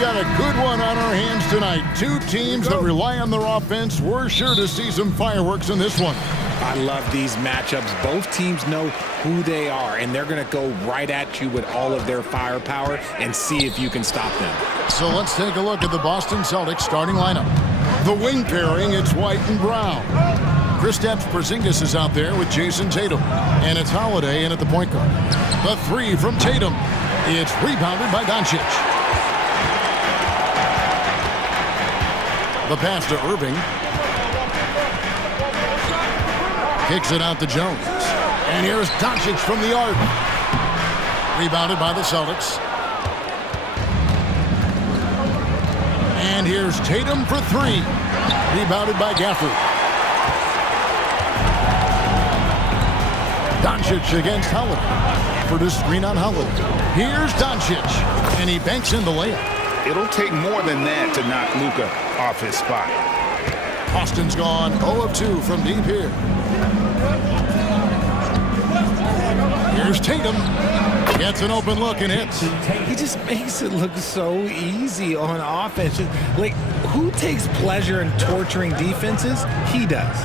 got a good one on our hands tonight. Two teams that rely on their offense. We're sure to see some fireworks in this one. I love these matchups. Both teams know who they are, and they're going to go right at you with all of their firepower and see if you can stop them. So let's take a look at the Boston Celtics starting lineup. The wing pairing, it's White and Brown. Kristaps Porzingis is out there with Jason Tatum. And it's Holiday in at the point guard. The three from Tatum. It's rebounded by Doncic. The pass to Irving. Kicks it out to Jones. And here's Doncic from the arc. Rebounded by the Celtics. And here's Tatum for three. Rebounded by Gafford. Doncic against Holiday. For the screen on Holiday. Here's Doncic. And he banks in the layup. It'll take more than that to knock Luka off his spot. Austin's gone 0 of 2 from deep here. Here's Tatum. Gets an open look and hits. He just makes it look so easy on offense. Like, who takes pleasure in torturing defenses? He does.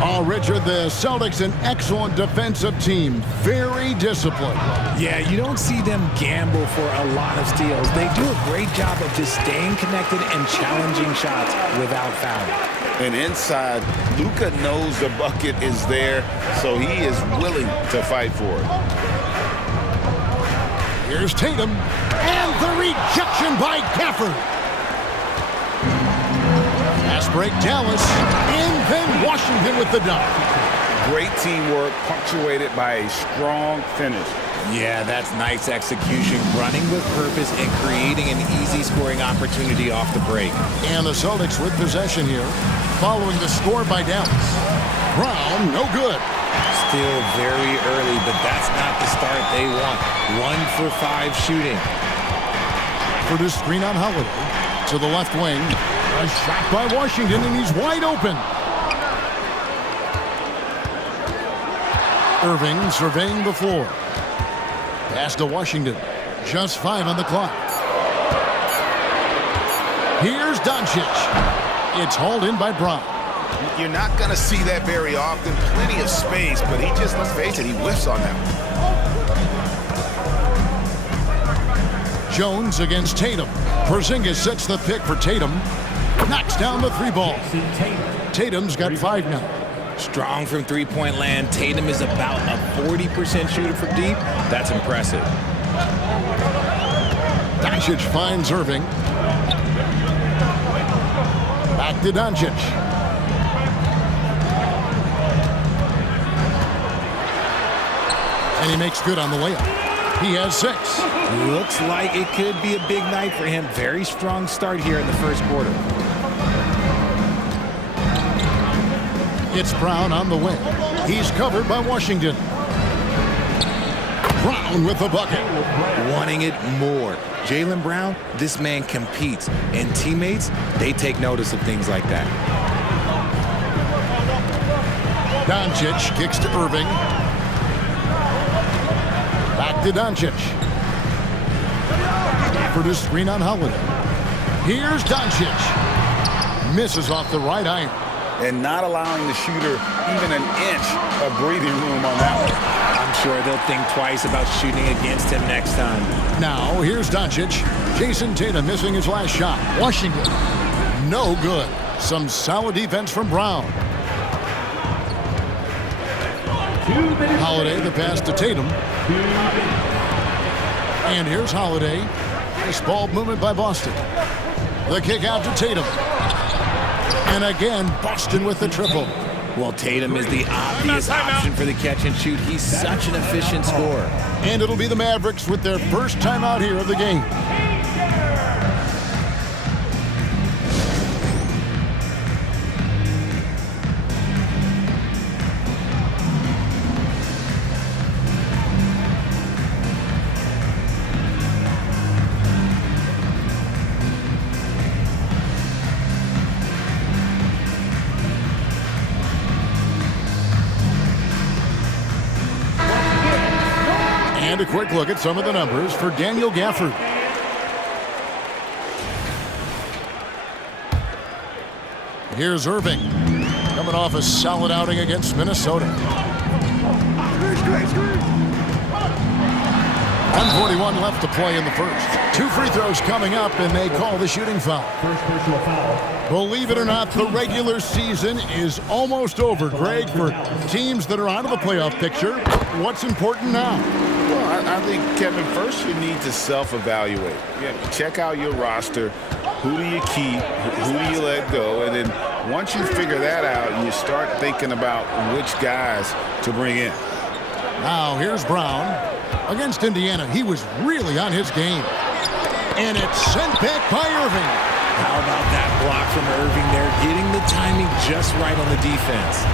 Oh, Richard, the Celtics, an excellent defensive team. Very disciplined. Yeah, you don't see them gamble for a lot of steals. They do a great job of just staying connected and challenging shots without fouling. And inside, Luka knows the bucket is there, so he is willing to fight for it. Here's Tatum, and the rejection by Gafford. Fast break, Dallas, and then Washington with the dunk. Great teamwork, punctuated by a strong finish. Yeah, that's nice execution, running with purpose and creating an easy scoring opportunity off the break. And the Celtics with possession here, following the score by Dallas. Brown, no good. Still very early, but that's not the start they want. 1 for 5 shooting. For the screen on Holiday. To the left wing. A shot by Washington, and he's wide open. Irving surveying the floor. Pass to Washington. Just 5 on the clock. Here's Doncic. It's hauled in by Brown. You're not going to see that very often. Plenty of space, but he just, let's face it, he whiffs on that one. Jones against Tatum. Porzingis sets the pick for Tatum. Knocks down the 3-ball. Tatum's got 5 now. Strong from three-point land. Tatum is about a 40% shooter from deep. That's impressive. Doncic finds Irving. Back to Doncic. And he makes good on the layup. He has 6. Looks like it could be a big night for him. Very strong start here in the first quarter. It's Brown on the wing. He's covered by Washington. Brown with the bucket. Wanting it more. Jaylen Brown, this man competes. And teammates, they take notice of things like that. Doncic kicks to Irving. Back to Doncic. For the screen on Holiday. Here's Doncic. Misses off the right iron. And not allowing the shooter even an inch of breathing room on that one. I'm sure they'll think twice about shooting against him next time. Now, here's Doncic. Jason Tatum missing his last shot. Washington, no good. Some solid defense from Brown. Holiday, the pass to Tatum. And here's Holiday. Nice ball movement by Boston. The kick out to Tatum. And again, Boston with the triple. Well, Tatum is the obvious option for the catch and shoot. He's such an efficient scorer. And it'll be the Mavericks with their first timeout here of the game. And a quick look at some of the numbers for Daniel Gafford. Here's Irving, coming off a solid outing against Minnesota. 1:41 left to play in the first. 2 free throws coming up, and they call the shooting foul. First personal foul. Believe it or not, the regular season is almost over, Greg. For teams that are out of the playoff picture, what's important now? Well, I think, Kevin, first you need to self-evaluate. Check out your roster. Who do you keep? Who do you let go? And then once you figure that out, you start thinking about which guys to bring in. Now, here's Brown. Against Indiana, he was really on his game. And it's sent back by Irving. How about that block from Irving there, getting the timing just right on the defense.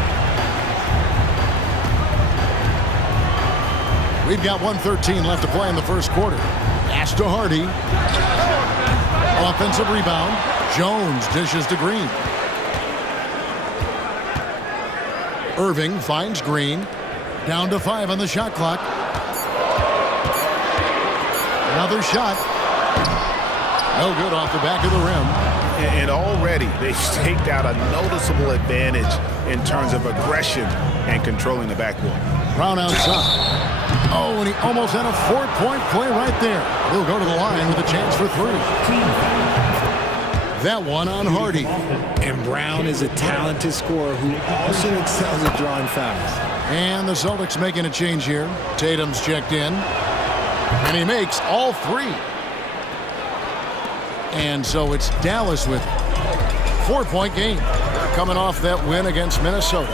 We've got 1:13 left to play in the first quarter. Pass to Hardy. Offensive rebound. Jones dishes to Green. Irving finds Green. Down to 5 on the shot clock. Another shot. No good off the back of the rim. And already they've staked out a noticeable advantage in terms of aggression and controlling the backcourt. Brown outside. Oh, and he almost had a 4-point play right there. He'll go to the line with a chance for 3. That one on Hardy. And Brown is a talented scorer who also excels at drawing fouls. And the Celtics making a change here. Tatum's checked in. And he makes all 3. And so it's Dallas with it. 4-point game. Coming off that win against Minnesota.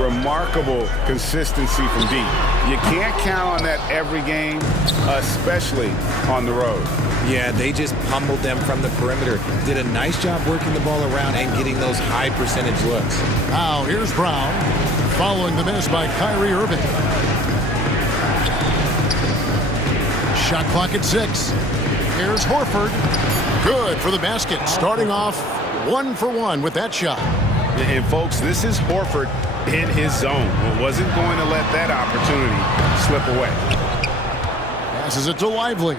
Remarkable consistency from deep. You can't count on that every game, especially on the road. Yeah, they just pummeled them from the perimeter. Did a nice job working the ball around and getting those high percentage looks. Now here's Brown. Following the miss by Kyrie Irving. Shot clock at 6. Here's Horford. Good for the basket. Starting off 1 for 1 with that shot. And folks, this is Horford in his zone. Wasn't going to let that opportunity slip away. Passes it to Lively.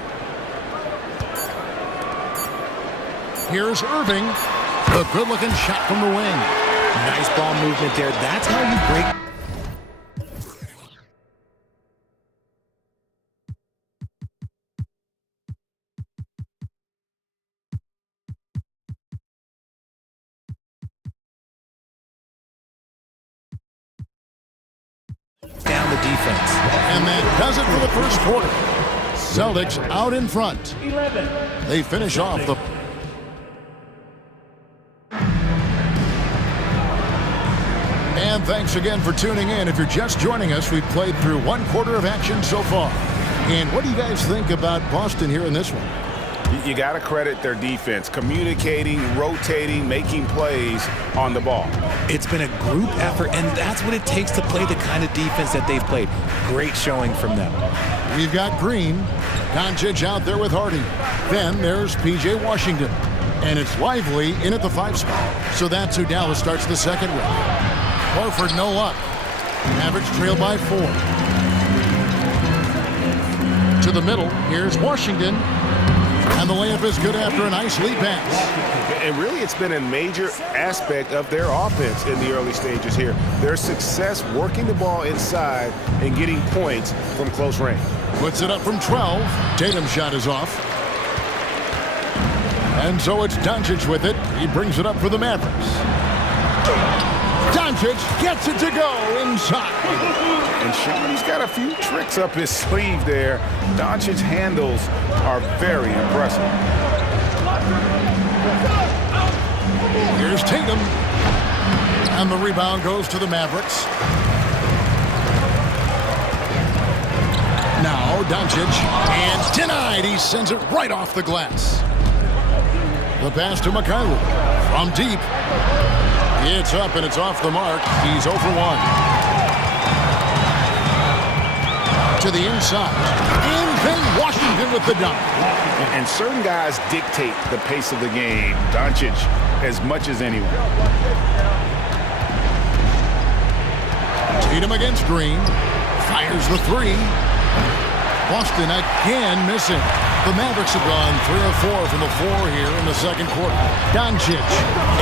Here's Irving. A good-looking shot from the wing. Nice ball movement there. That's how you break. Down the defense. And that does it for the first quarter. Celtics out in front. 11. They finish off the... And thanks again for tuning in. If you're just joining us, we've played through 1 quarter of action so far. And what do you guys think about Boston here in this one? You got to credit their defense, communicating, rotating, making plays on the ball. It's been a group effort, and that's what it takes to play the kind of defense that they've played. Great showing from them. We've got Green. Doncic out there with Hardy. Then there's P.J. Washington. And it's Lively in at the 5 spot. So that's who Dallas starts the second with. Horford no luck. Mavericks trail by 4. To the middle, here's Washington. And the layup is good after a nice lead pass. And really, it's been a major aspect of their offense in the early stages here. Their success working the ball inside and getting points from close range. Puts it up from 12. Tatum's shot is off. And so it's Doncic with it. He brings it up for the Mavericks. Doncic gets it to go inside. And Sean, he's got a few tricks up his sleeve there. Doncic's handles are very impressive. Here's Tatum. And the rebound goes to the Mavericks. Now Doncic. And denied. He sends it right off the glass. The pass to Mikhail. From deep. It's up and it's off the mark. He's 0 for 1. To the inside. And then Washington with the dunk. And certain guys dictate the pace of the game. Doncic as much as anyone. Tatum against Green. Fires the 3. Boston again missing. The Mavericks have gone 3 of 4 from the floor here in the second quarter. Doncic,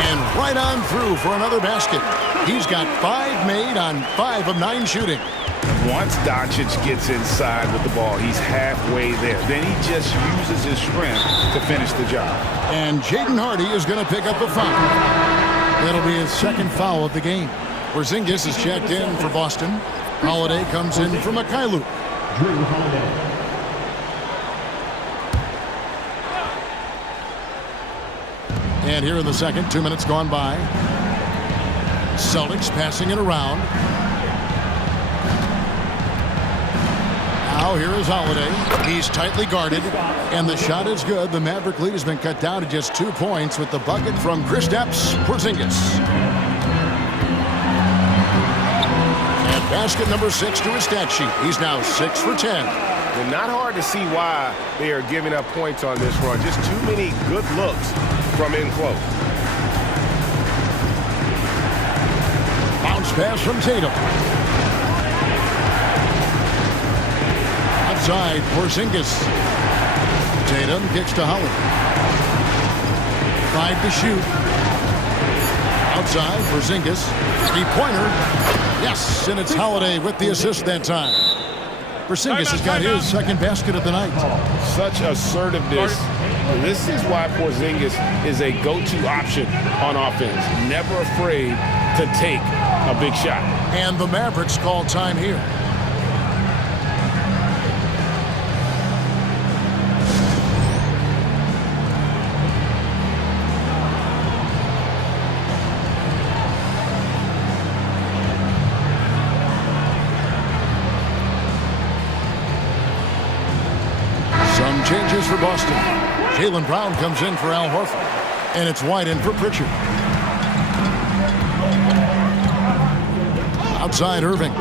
and right on through for another basket. He's got 5 made on 5 of 9 shooting. Once Doncic gets inside with the ball, he's halfway there. Then he just uses his strength to finish the job. And Jaden Hardy is going to pick up a foul. That'll be his second foul of the game. Porzingis is checked in for Boston. Holiday comes in for Mikhailuk. Drew Holiday. And here in the second, 2 minutes gone by. Celtics passing it around. Now here is Holiday. He's tightly guarded, and the shot is good. The Maverick lead has been cut down to just 2 points with the bucket from Kristaps Porzingis. And basket number 6 to his stat sheet. He's now 6 for 10. And not hard to see why they are giving up points on this run. Just too many good looks from in close. Bounce pass from Tatum. Outside, Porzingis. Tatum kicks to Holiday. 5 to shoot. Outside, Porzingis. 3-pointer. Yes, and it's Holiday with the assist that time. Porzingis has got his second basket of the night. Such assertiveness. This is why Porzingis is a go-to option on offense. Never afraid to take a big shot. And the Mavericks call time here. Some changes for Boston. Jaylen Brown comes in for Al Horford. And it's White in for Pritchard. Outside Irving.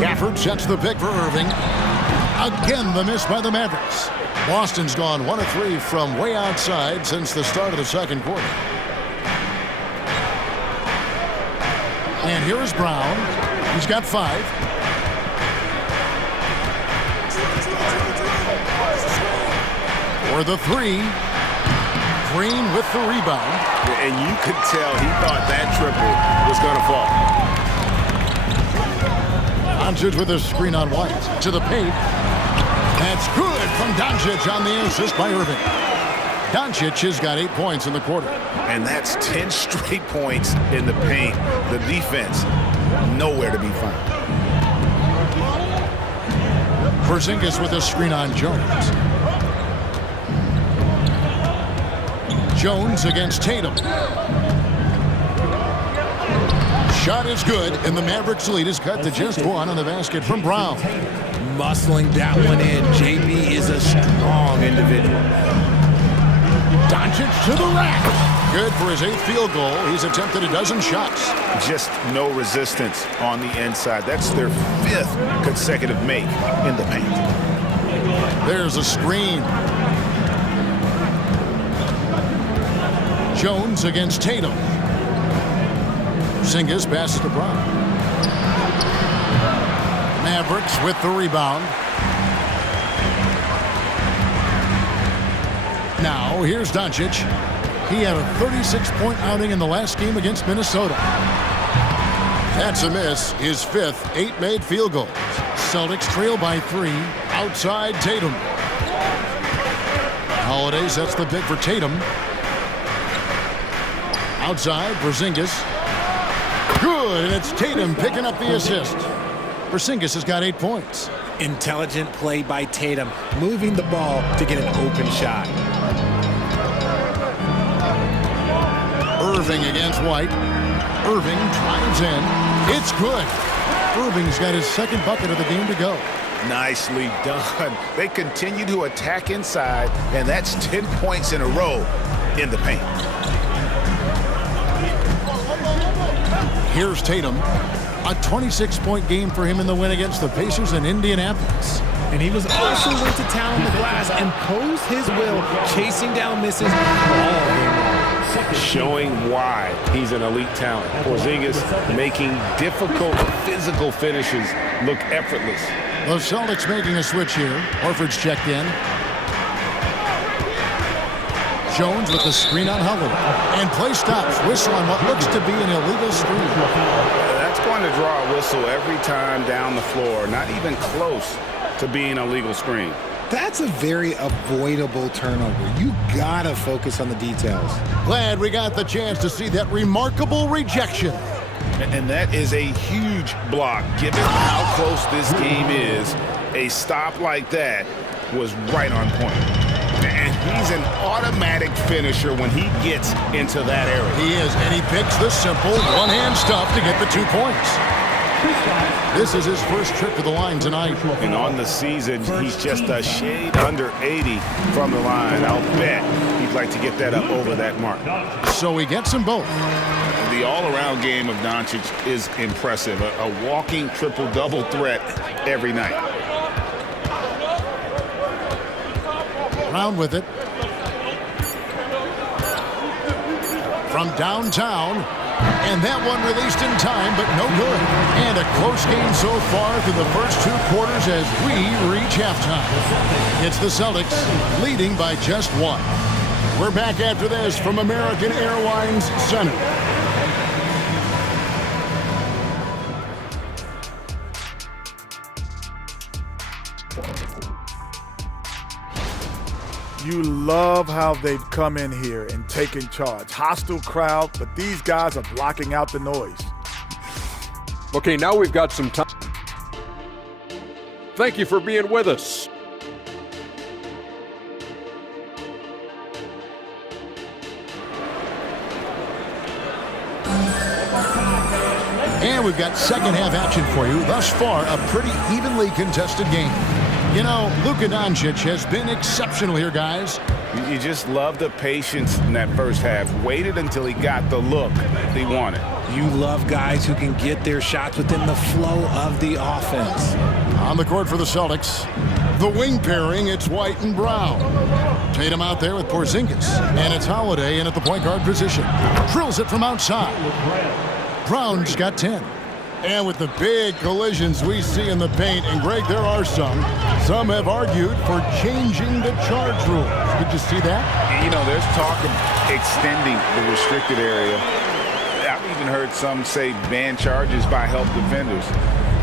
Gafford sets the pick for Irving. Again the miss by the Mavericks. Boston's gone 1 of 3 from way outside since the start of the second quarter. And here is Brown. He's got 5. For the 3. Green with the rebound. And you could tell he thought that triple was going to fall. Doncic with a screen on White. To the paint. That's good from Doncic on the assist by Irving. Doncic has got 8 points in the quarter. And that's 10 straight points in the paint. The defense, nowhere to be found. Porzingis with a screen on Jones. Jones against Tatum. Shot is good, and the Mavericks lead is cut to just 1 on the basket from Brown. Muscling that one in. JB is a strong individual. Doncic to the rack. Good for his 8th field goal. He's attempted a dozen shots. Just no resistance on the inside. That's their 5th consecutive make in the paint. There's a screen. Jones against Tatum. Porzingis passes to Brown. Mavericks with the rebound. Now here's Doncic. He had a 36-point outing in the last game against Minnesota. That's a miss. His 5th 8 field goals. Celtics trail by 3. Outside Tatum. Holiday sets the pick for Tatum. Outside, Porzingis. Good, and it's Tatum picking up the assist. Porzingis has got 8 points. Intelligent play by Tatum, moving the ball to get an open shot. Irving against White. Irving drives in. It's good. Irving's got his second bucket of the game to go. Nicely done. They continue to attack inside, and that's 10 points in a row in the paint. Here's Tatum. A 26-point game for him in the win against the Pacers in Indianapolis. And he was also went to town on the glass and posed his will, chasing down misses all game long. Showing why he's an elite talent. Porzingis making difficult physical finishes look effortless. The Celtics making a switch here. Horford's checked in. Jones with the screen on Holiday. And play stops. Whistle on what looks to be an illegal screen. That's going to draw a whistle every time down the floor. Not even close to being a legal screen. That's a very avoidable turnover. You gotta focus on the details. Glad we got the chance to see that remarkable rejection. And that is a huge block. Given how close this game is, a stop like that was right on point. And he's an automatic finisher when he gets into that area. He is, and he picks the simple one-hand stuff to get the 2 points. This is his first trip to the line tonight. And on the season, he's just a shade under 80 from the line. I'll bet he'd like to get that up over that mark. So he gets them both. The all-around game of Doncic is impressive. A walking triple-double threat every night. Brown with it. From downtown. And that one released in time, but no good. And a close game so far through the first 2 quarters as we reach halftime. It's the Celtics leading by just 1. We're back after this from American Airlines Center. You love how they've come in here and taken charge. Hostile crowd, but these guys are blocking out the noise. Okay, now we've got some time. Thank you for being with us. And we've got second half action for you. Thus far, a pretty evenly contested game. You know, Luka Doncic has been exceptional here, guys. You just love the patience in that first half. Waited until he got the look he wanted. You love guys who can get their shots within the flow of the offense. On the court for the Celtics, the wing pairing, it's White and Brown. Tatum out there with Porzingis. And it's Holiday in at the point guard position. Drills it from outside. Brown's got 10. And with the big collisions we see in the paint, and Greg, there are some have argued for changing the charge rules. Did you see that? You know, there's talk of extending the restricted area. I've even heard some say ban charges by help defenders.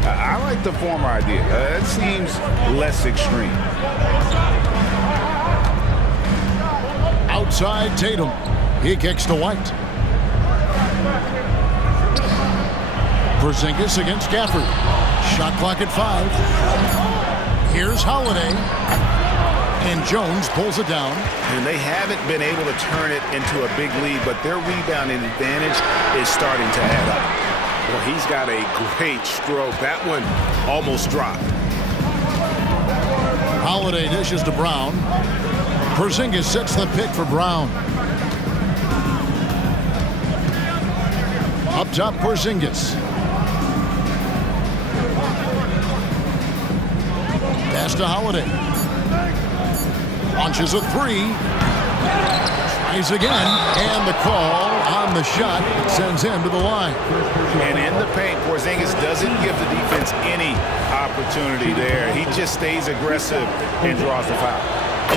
I like the former idea. It seems less extreme. Outside Tatum. He kicks to White. Porzingis against Gafford. Shot clock at 5. Here's Holiday. And Jones pulls it down. And they haven't been able to turn it into a big lead, but their rebounding advantage is starting to add up. Well, he's got a great stroke. That one almost dropped. Holiday dishes to Brown. Porzingis sets the pick for Brown. Up top, Porzingis. Pass to Holiday. Launches a 3. Tries again. And the call on the shot sends him to the line. And in the paint, Porzingis doesn't give the defense any opportunity there. He just stays aggressive and draws the foul.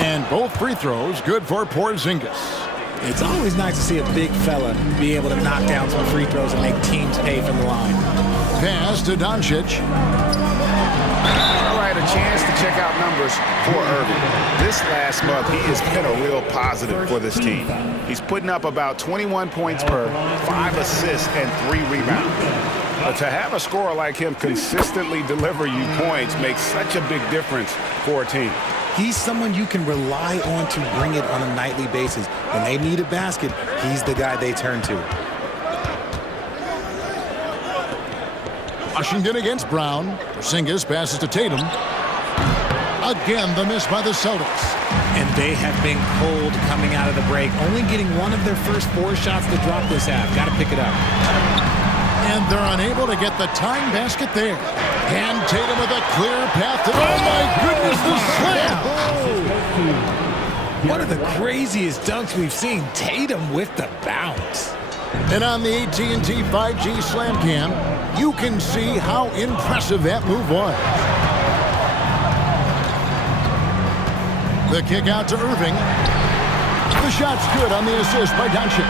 And both free throws good for Porzingis. It's always nice to see a big fella be able to knock down some free throws and make teams pay from the line. Pass to Doncic. All right, a chance to check out numbers for Irving. This last month, he has been a real positive for this team. He's putting up about 21 points per, 5 assists, and 3 rebounds. But to have a scorer like him consistently deliver you points makes such a big difference for a team. He's someone you can rely on to bring it on a nightly basis. When they need a basket, he's the guy they turn to. Washington against Brown. Porzingis passes to Tatum. Again, the miss by the Celtics. And they have been cold coming out of the break, only getting one of their first 4 shots to drop this half. Got to pick it up. And they're unable to get the tying basket there. And Tatum with a clear path to, oh my goodness, the slam! One of the craziest dunks we've seen. Tatum with the bounce. And on the AT&T 5G Slam Cam, you can see how impressive that move was. The kick out to Irving. The shot's good on the assist by Doncic.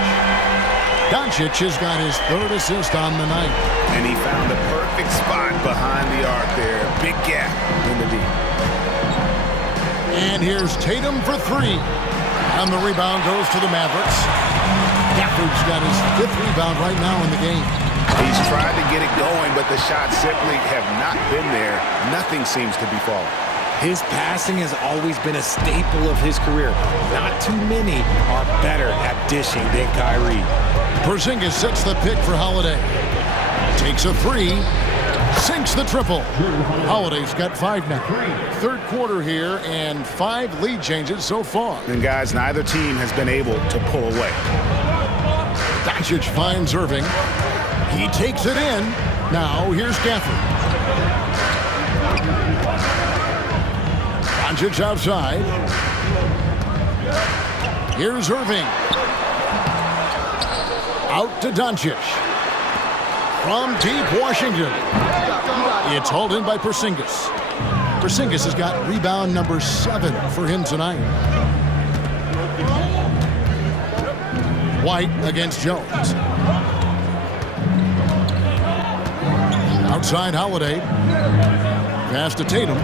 Doncic has got his third assist on the night. And he found the perfect spot behind the arc there. Big gap in the D. And here's Tatum for three. And the rebound goes to the Mavericks. Gafford's got his fifth rebound right now in the game. He's tried to get it going, but the shots simply have not been there. Nothing seems to be falling. His passing has always been a staple of his career. Not too many are better at dishing than Kyrie. Porzingis sets the pick for Holiday. Takes a three. Sinks the triple. Holiday's got 5 now. Third quarter here and 5 lead changes so far. And guys, neither team has been able to pull away. Doncic finds Irving. He takes it in. Now here's Gafford. Doncic outside. Here's Irving. Out to Doncic. From deep Washington. It's hauled in by Porzingis. Porzingis has got rebound number 7 for him tonight. White against Jones. Outside Holiday. Pass to Tatum.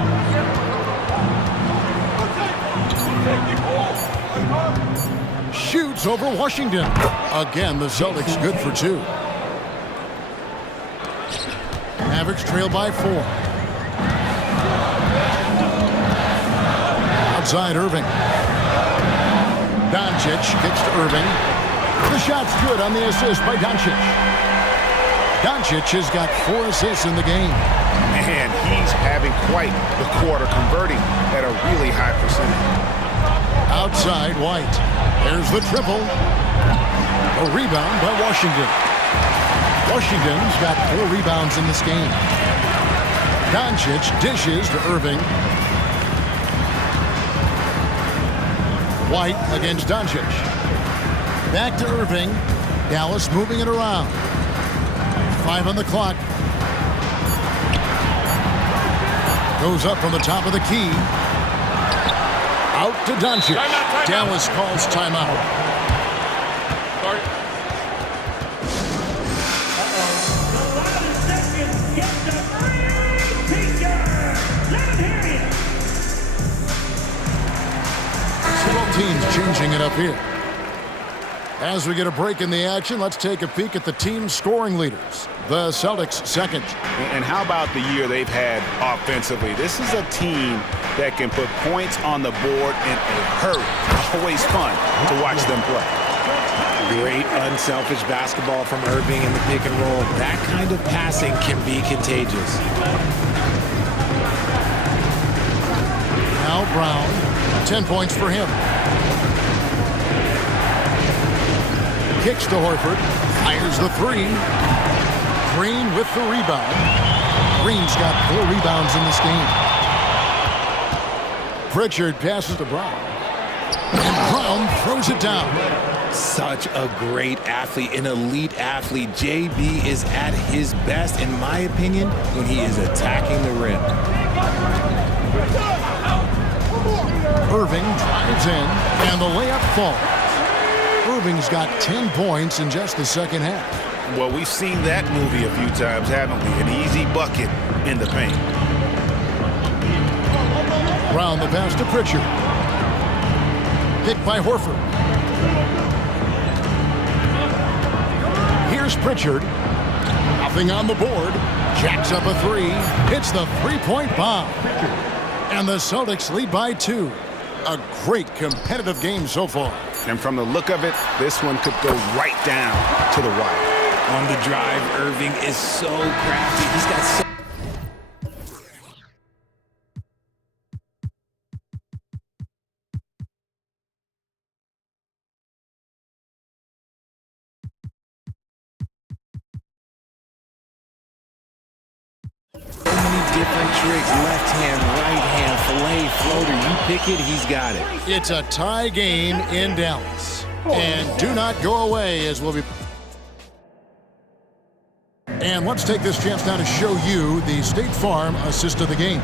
Shoots over Washington. Again, the Celtics good for 2. Mavericks trail by 4. Outside Irving. Doncic kicks to Irving. The shot's good on the assist by Doncic. Doncic has got 4 assists in the game. Man, he's having quite the quarter, converting at a really high percentage. Outside White. There's the triple. A rebound by Washington. Washington's got 4 rebounds in this game. Doncic dishes to Irving. White against Doncic. Back to Irving. Dallas moving it around. 5 on the clock. Goes up from the top of the key. Out to Doncic. Dallas calls timeout. Teams changing it up here. As we get a break in the action, let's take a peek at the team's scoring leaders. The Celtics second. And how about the year they've had offensively? This is a team that can put points on the board in a hurry. Always fun to watch them play. Great unselfish basketball from Irving in the pick and roll. That kind of passing can be contagious. Now Brown, 10 points for him. Kicks to Horford, fires the 3. Green with the rebound. Green's got 4 rebounds in this game. Pritchard passes to Brown. And Brown throws it down. Such a great athlete, an elite athlete. JB is at his best, in my opinion, when he is attacking the rim. Irving drives in, and the layup falls. Irving's got 10 points in just the second half. Well, we've seen that movie a few times, haven't we? An easy bucket in the paint. Brown the pass to Pritchard. Picked by Horford. Here's Pritchard. Nothing on the board. Jacks up a 3. Hits the 3-point bomb. And the Celtics lead by 2. A great competitive game so far. And from the look of it, this one could go right down to the wire. On the drive, Irving is so crafty. He's got so many different tricks. Left hand, right hand, fillet, floater. You pick it, he's got it. It's a tie game in Dallas. And do not go away as we'll be... And let's take this chance now to show you the State Farm assist of the game.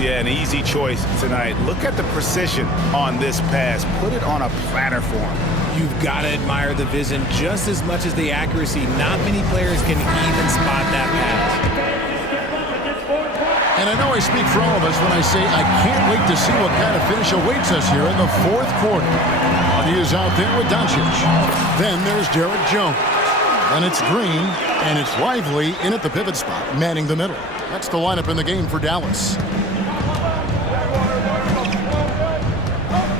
Yeah, an easy choice tonight. Look at the precision on this pass. Put it on a platter for him. You've got to admire the vision just as much as the accuracy. Not many players can even spot that pass. And I know I speak for all of us when I say I can't wait to see what kind of finish awaits us here in the fourth quarter. He is out there with Doncic. Then there's Derek Jones. And it's Green, and it's Lively in at the pivot spot, manning the middle. That's the lineup in the game for Dallas.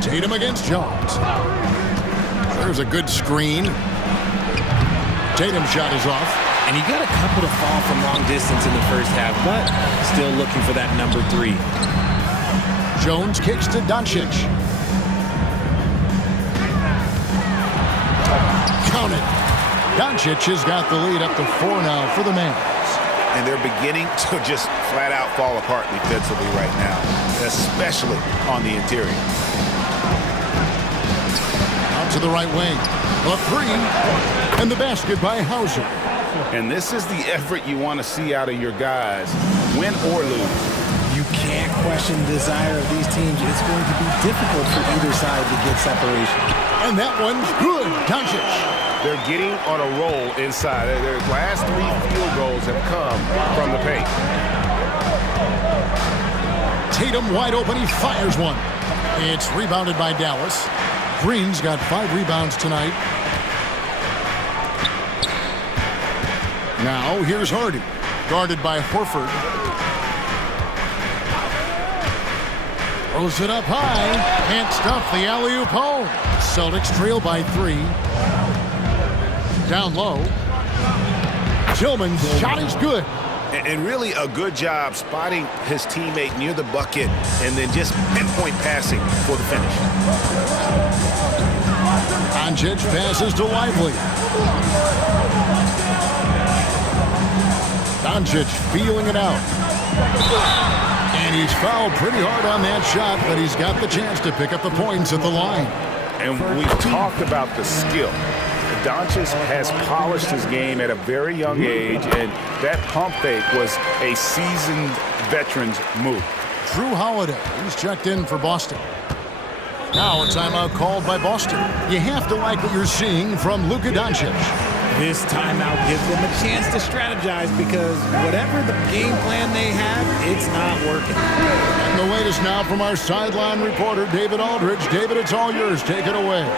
Tatum against Jones. There's a good screen. Tatum's shot is off. And he got a couple to fall from long distance in the first half, but still looking for that number 3. Jones kicks to Doncic. Count it. Doncic has got the lead up to 4 now for the Mavericks. And they're beginning to just flat out fall apart defensively right now, especially on the interior. Out to the right wing. A 3. And the basket by Hauser. And this is the effort you want to see out of your guys, win or lose. You can't question the desire of these teams. It's going to be difficult for either side to get separation. And that one's good. Doncic. They're getting on a roll inside. Their last 3 field goals have come from the paint. Tatum wide open. He fires one. It's rebounded by Dallas. Green's got 5 rebounds tonight. Now here's Hardy, guarded by Horford. Throws it up high. Can't stuff the alley-oop home. Celtics trail by 3. Down low. Tillman's shot is good. And really a good job spotting his teammate near the bucket and then just pinpoint passing for the finish. Doncic passes to Lively. Doncic feeling it out. And he's fouled pretty hard on that shot, but he's got the chance to pick up the points at the line. And we've talked about the skill. Doncic has polished his game at a very young age, and that pump fake was a seasoned veteran's move. Drew Holiday, he's checked in for Boston. Now a timeout called by Boston. You have to like what you're seeing from Luka Doncic. This timeout gives them a chance to strategize because whatever the game plan they have, it's not working. And the latest now from our sideline reporter, David Aldridge. David, it's all yours. Take it away.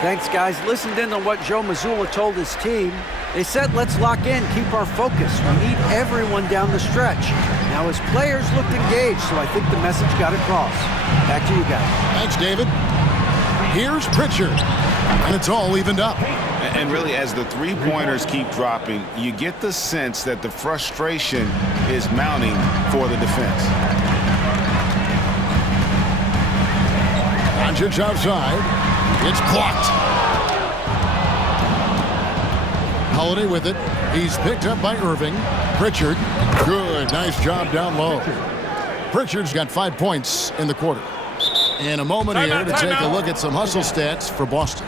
Thanks, guys. Listened in on what Joe Mazzulla told his team. They said, let's lock in, keep our focus. We need everyone down the stretch. Now, his players looked engaged, so I think the message got across. Back to you guys. Thanks, David. Here's Pritchard, and it's all evened up. And really, as the 3-pointers keep dropping, you get the sense that the frustration is mounting for the defense. Doncic outside. It's blocked. Holiday with it. He's picked up by Irving. Pritchard. Good. Nice job down low. Pritchard's got 5 points in the quarter. In a moment here to take a look at some hustle stats for Boston.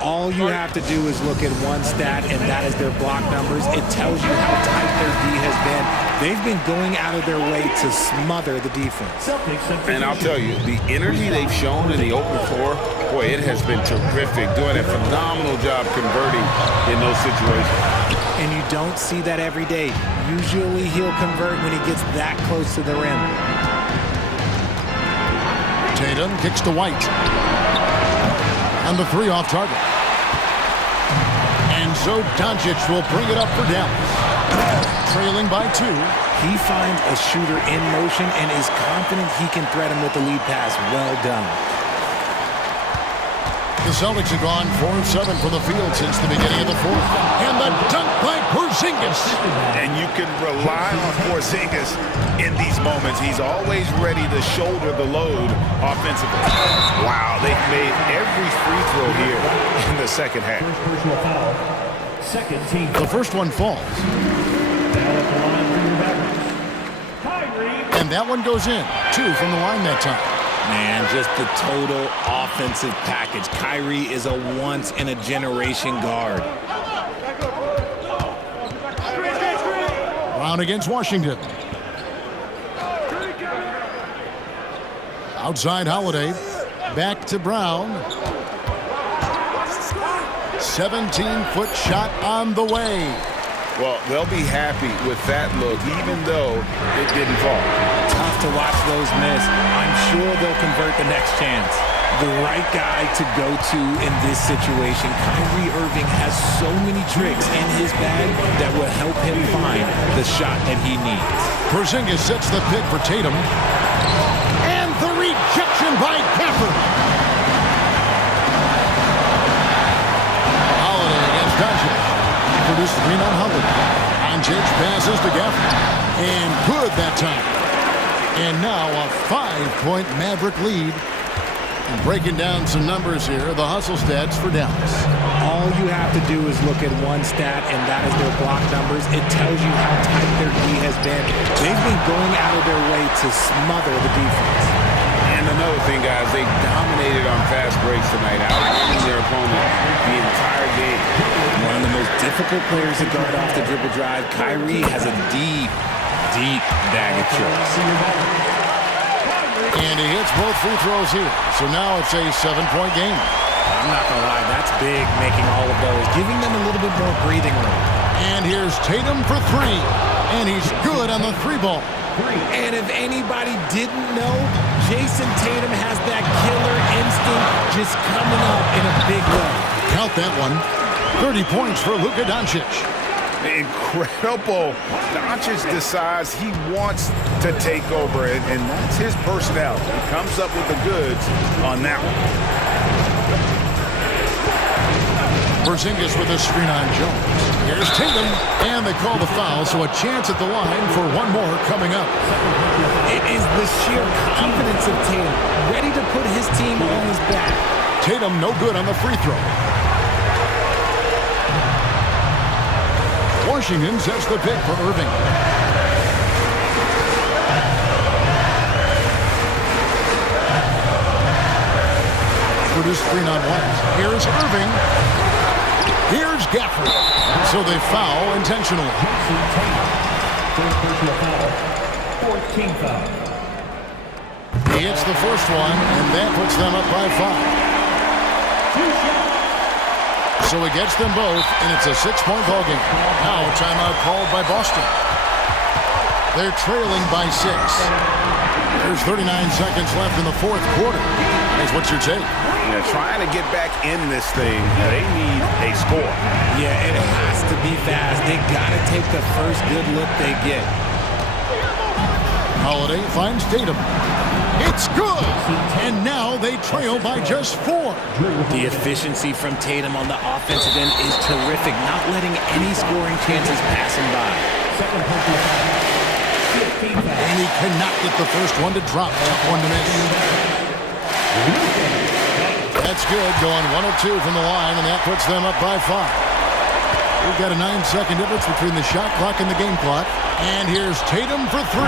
All you have to do is look at one stat, and that is their block numbers. It tells you how tight their D has been. They've been going out of their way to smother the defense. And I'll tell you, the energy they've shown in the open floor, boy, it has been terrific. Doing a phenomenal job converting in those situations. And you don't see that every day. Usually he'll convert when he gets that close to the rim. Tatum kicks to White. And the 3 off target. And so Doncic will bring it up for Dallas. Trailing by 2. He finds a shooter in motion and is confident he can threat him with the lead pass. Well done. The Celtics have gone 4 of 7 from the field since the beginning of the fourth. And the dunk by Porzingis. And you can rely on Porzingis in these moments. He's always ready to shoulder the load offensively. Wow, they've made every free throw here in the second half. The first one falls. And that one goes in. 2 from the line that time. Man, just the total offensive package. Kyrie is a once-in-a-generation guard. Brown against Washington. Outside Holiday. Back to Brown. 17-foot shot on the way. Well, they'll be happy with that look, even though it didn't fall. Tough to watch those miss. I'm sure they'll convert the next chance. The right guy to go to in this situation. Kyrie Irving has so many tricks in his bag that will help him find the shot that he needs. Porzingis sets the pick for Tatum. And the rejection by Gafford. Holiday against Doncic. Produced the green on Hubbard. Doncic passes to Gafford. And good that time. And now a 5-point Maverick lead. And breaking down some numbers here, the hustle stats for Dallas. All you have to do is look at one stat, and that is their block numbers. It tells you how tight their D has been. They've been going out of their way to smother the defense. And another thing, guys, they dominated on fast breaks tonight, outrunning their opponent the entire game. One of the most difficult players to guard off the dribble drive. Kyrie has a deep, deep bag of tricks. And he hits both free throws here. So now it's a 7-point game. I'm not going to lie, that's big, making all of those, giving them a little bit more breathing room. And here's Tatum for three. And he's good on the three ball. And if anybody didn't know, Jason Tatum has that killer instinct just coming up in a big way. Count that one. 30 points for Luka Doncic. Incredible. Doncic decides he wants to take over, and that's his personality. He comes up with the goods on that one. Porzingis with a screen on Jones. Here's Tatum, and they call the foul, so a chance at the line for one more coming up. It is the sheer confidence of Tatum, ready to put his team on his back. Tatum no good on the free throw. Washington sets the pick for Irving. Produced 3-on-1. Here's Irving. Here's Gafford. So they foul intentionally. He hits the first one, and that puts them up by 5. So he gets them both, and it's a 6-point ball game. Now a timeout called by Boston. They're trailing by 6. There's 39 seconds left in the fourth quarter. That's what's your take? Yeah, trying to get back in this thing, they need a score. Yeah, it has to be fast. They got to take the first good look they get. Holiday finds Tatum. It's good! And now they trail by just 4. The efficiency from Tatum on the offensive end is terrific, not letting any scoring chances pass him by. And he cannot get the first one to drop. Tough one to miss. That's good, going 1 of 2 from the line, and that puts them up by 5. We've got a 9-second difference between the shot clock and the game clock. And here's Tatum for 3.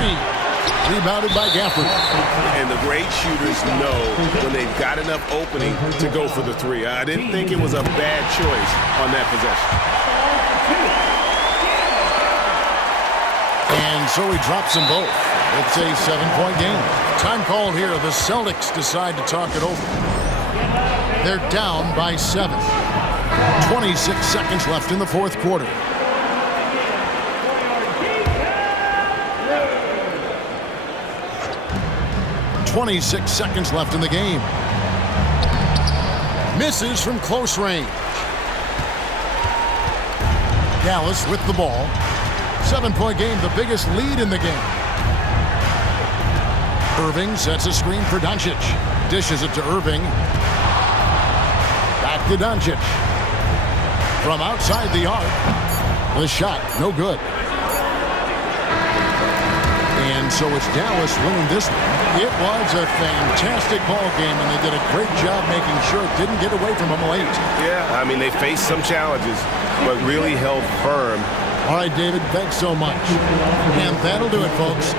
Rebounded by Gafford. And the great shooters know when they've got enough opening to go for the 3. I didn't think it was a bad choice on that possession. And so he drops them both. It's a 7-point game. Time called here. The Celtics decide to talk it over. They're down by 7. 26 seconds left in the fourth quarter. 26 seconds left in the game. Misses from close range. Dallas with the ball. 7-point game, the biggest lead in the game. Irving sets a screen for Doncic. Dishes it to Irving. Back to Doncic. From outside the arc. The shot, no good. And so it's Dallas winning this one. It was a fantastic ball game, and they did a great job making sure it didn't get away from them late. Yeah, I mean, they faced some challenges, but really held firm. All right, David, thanks so much. And that'll do it, folks.